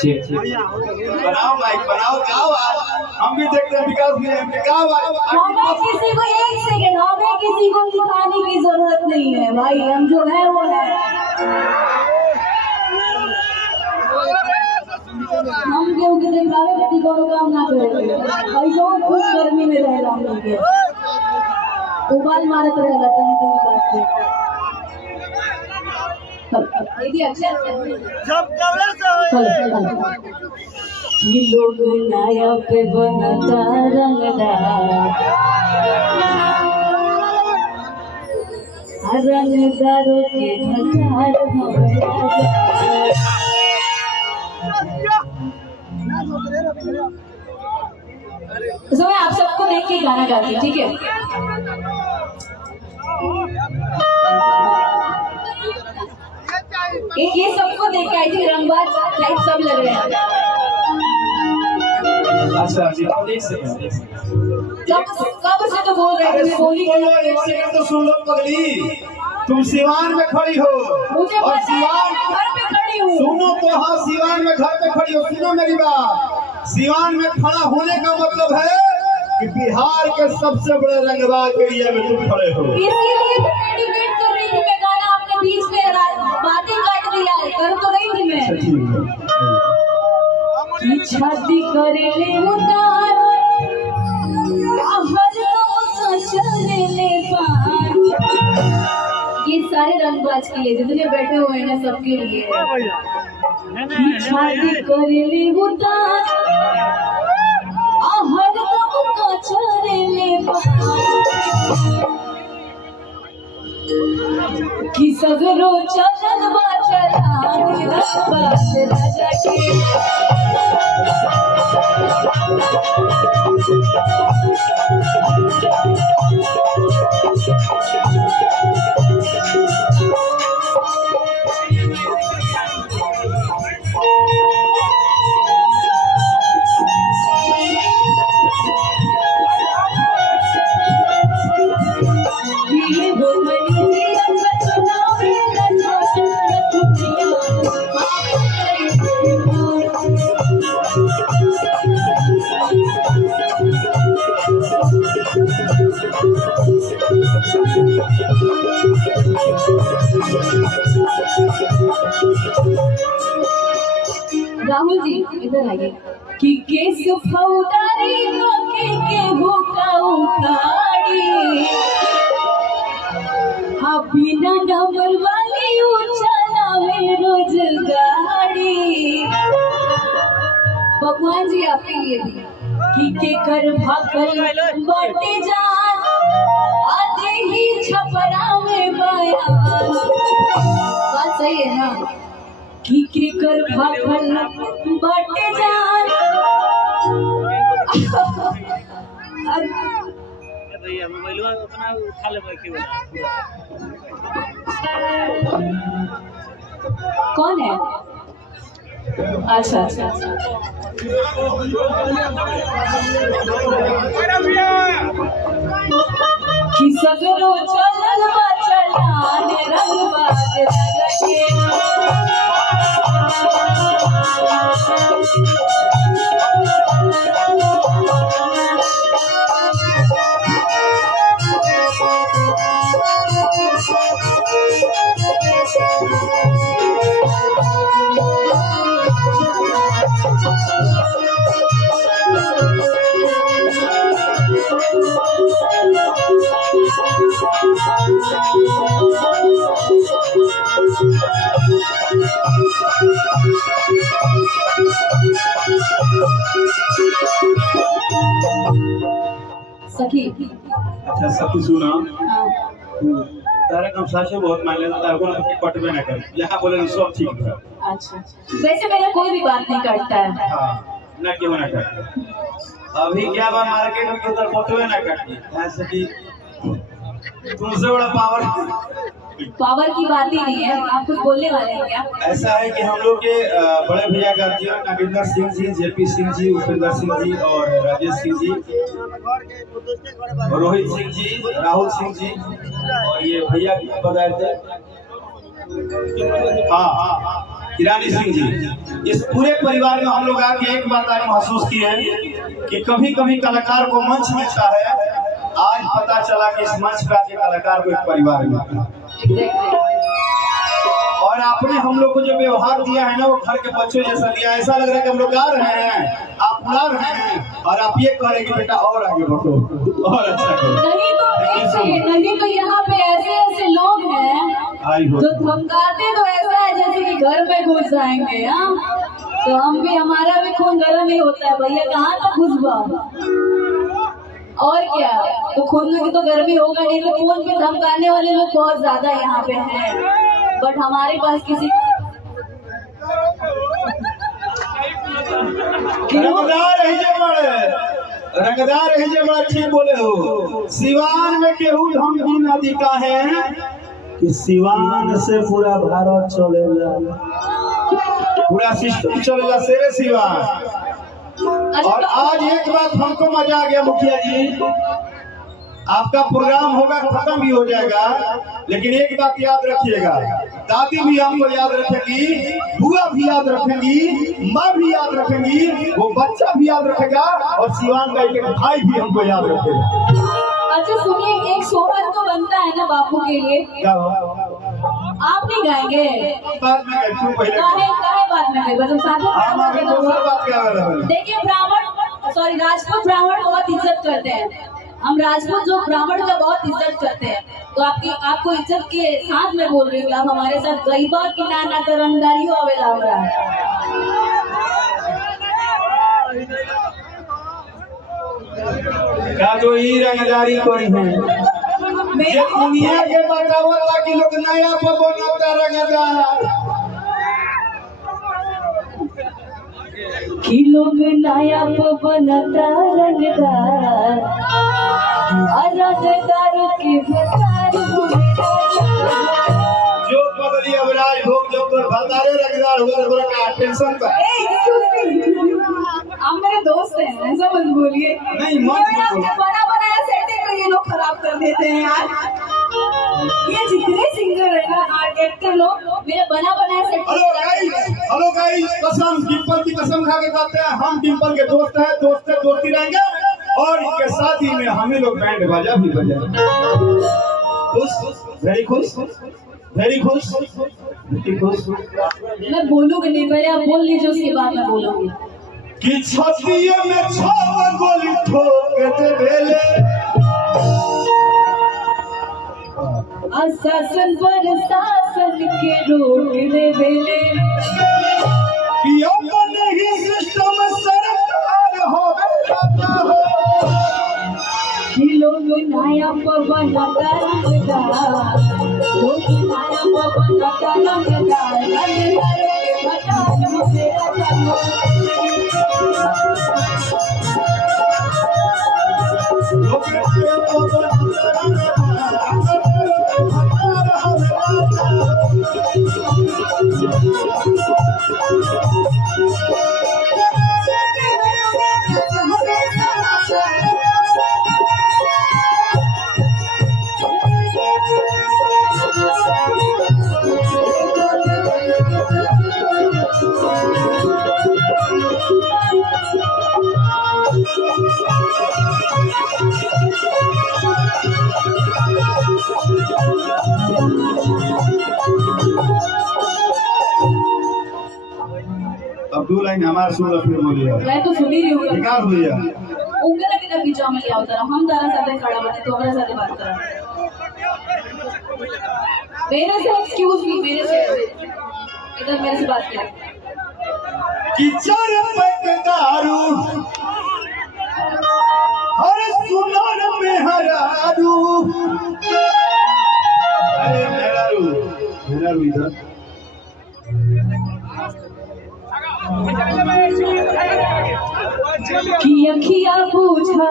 ठीक बनाओ माइक बनाओ, क्या बात, हम भी देखते हैं विकास भी है, क्या बात। हमें किसी को एक सेकंड, हमें किसी को दिखाने की जरूरत नहीं है भाई, हम जो है वो है। हम क्योंकि दिखावे किसी को काम ना करेंगे भाई, जो खूब गर्मी में रहेगा हम लोग के उबाल मारत रहेगा तनी तनी बात पे। ये अच्छा ये लोग नया पे बनता रंगदार, रंगदारों के ढकार तो मैं आप सबको देख के गाना गाती हूँ, ठीक है? एक ये सबको देख के आई थी, रंगबाज टाइप सब लग रहे हैं। अच्छा जी, कब से तो बोल रहे थे, बोली एक सेकंड तो सुन लो पगली, तुम सिवान में खड़ी हो मुझे और सिवान घर पे खड़ी हूँ। सुनो तो, हाँ सिवान में घर पे खड़ी हो, सुनो मेरी बात, सिवान में खड़ा होने का मतलब है कि बिहार के सबसे बड़े रंगबाज एरिया में तुम खड़े हो। इसीलिए डेडिकेट कर रही थी मैं गाना, आपने बीच में बातें काट दिया है, कर तो रही थी मैं। छाती करे ले उतार चले ले पार, ये सारे रंगबाज के लिए जितने बैठे हुए हैं सबके लिए। छाती करे ले उतार चले ले पार, कि सगरो चलन बाचला राजा के राहुल जी इधर आइए। कि केस फौदारी के भूखा उखाड़ी, हाँ बिना नंबर वाली उछालावे रोज गाड़ी। भगवान जी आपके लिए भी कि के कर भागल बाटे जान, आते ही छपरा में बयान। बात सही है ना? कि कर भागल बाटे जान, भैया मोबाइल अपना उठा ले कौन है? अच्छा अच्छा कि सगरो चलल बा चलान रंगबाज राजा के। सखी अच्छा सखी सुना, तारा कम सासे बहुत मान लेता, तारा को कटवे ना कर, यहाँ बोले सब ठीक है। अच्छा वैसे मेरा कोई भी बात नहीं करता है। हाँ ना क्यों ना करता, अभी क्या बात मार्केट में उधर कटवे ना करती, ऐसे कि तुमसे बड़ा पावर की बात ही नहीं है। आप कुछ बोलने वाले हैं क्या? ऐसा है कि हम लोग के बड़े भैया गार्जियन नागेंद्र सिंह जी, जेपी सिंह जी, उपेंद्र सिंह जी और राजेश सिंह जी, रोहित सिंह जी, राहुल सिंह जी और ये भैया बताए थे। हाँ ईरानी सिंह जी, इस पूरे परिवार में हम लोग आके एक बात आज महसूस की है कि कभी कभी कलाकार को मंच मिलता है। आज पता चला कि इस मंच पे आके कलाकार को एक परिवार मिलता है। और आपने हम लोग को जो व्यवहार दिया है ना, वो घर के बच्चों जैसा दिया। ऐसा लग रहा है कि हम लोग गा रहे हैं, आप गा रहे हैं और आप ये कह रहे हैं कि बेटा और आगे बढ़ो और अच्छा करो। नहीं तो यहाँ पे ऐसे ऐसे लोग हैं जो धमकाते तो ऐसा है जैसे कि घर में घुस जाएंगे। हाँ, तो हम भी, हमारा भी खून गर्म ही होता है भैया, कहाँ तक घुसबा। और क्या, तो खून में तो गर्मी होगा नहीं। तो फोन पे धमकाने वाले लोग बहुत ज्यादा यहाँ पे हैं, बट हमारे पास किसी रंगदार है जे बड़ा ठीक बोले हो। सिवान में केहू धमकी नदी का है कि सिवान से पूरा भारत चलेगा, पूरा सिस्टम चलेगा शेरे सिवान। और आज एक बात हमको मजा आ गया मुखिया जी, आपका प्रोग्राम होगा खत्म भी हो जाएगा, लेकिन एक बात याद रखिएगा, दादी भी हमको याद रखेगी, बुआ भी याद रखेगी, माँ भी याद रखेगी, वो बच्चा भी याद रखेगा और सिवान का एक भाई भी हमको याद रखेगा। अच्छा सुनिए, एक सोहर तो बनता है ना बापू के लिए, क्या आप नहीं गाएंगे? बाद में क्यों पहले काहे बाद में गए, बस देखिए, ब्राह्मण सॉरी राजपूत ब्राह्मण बहुत इज्जत करते हैं। हम राजपूत जो ब्राह्मण का बहुत इज्जत करते हैं, तो आपको इज्जत के साथ में बोल रही हूँ, आप हमारे साथ गईबा कि ना तरंगदारी हो आवेला हमरा। क्या तो ई रंगदारी करी है ये दुनिया के बतावला कि लोग नया बनता रंगदार, कि लोग नया बनता रंगदार, रंगदार के जो बदली अवराज भोग जो तो भंडारे रंगदार हो गए, बड़ा टेंशन का। आप मेरे दोस्त हैं, ऐसा मत बोलिए। नहीं बना बनाया सेटिंग में ये लोग खराब कर देते हैं यार। ये जितने सिंगर है ना, एक्टर लोग, मेरे बना बनाया सेटिंग। हेलो गाइस, कसम डिंपल की कसम खा के कहते हैं, हम डिंपल के दोस्त हैं, दोस्ती रहेंगे और इनके साथ ही में हम ही लोग बैंड बाजा भी बजाएंगे। खुश, वेरी खुश, वेरी खुश, वेरी खुश। मैं बोलूंगी नहीं, पहले आप बोल लीजिए, उसके बाद मैं बोलूंगी। कि छतिये में छाव गोली ठोक दे बेले, शासन पर शासन के रोक दे बेले, कि अपन ही सिस्टम सरकार हो कि लोग नया बनता रंगदार, लोग नया बनता रंगदार, रंगदार के भटार हो मेरा जानो। अब्दुल लाइन हमारा सुन लो, फिर बोलिए। मैं तो सुन ही रही हूँ। विकास भैया उंगला के बीच में लिया उधर, हम तारा साथे खड़ा बने तो हमारे साथे बात करा। मेरे से एक्सक्यूज मी, मेरे से इधर मेरे से बात करें। कि चार पैक दारू हर सुनार में हरारू, अरे मेरा रू इधर कि अखिया बुझला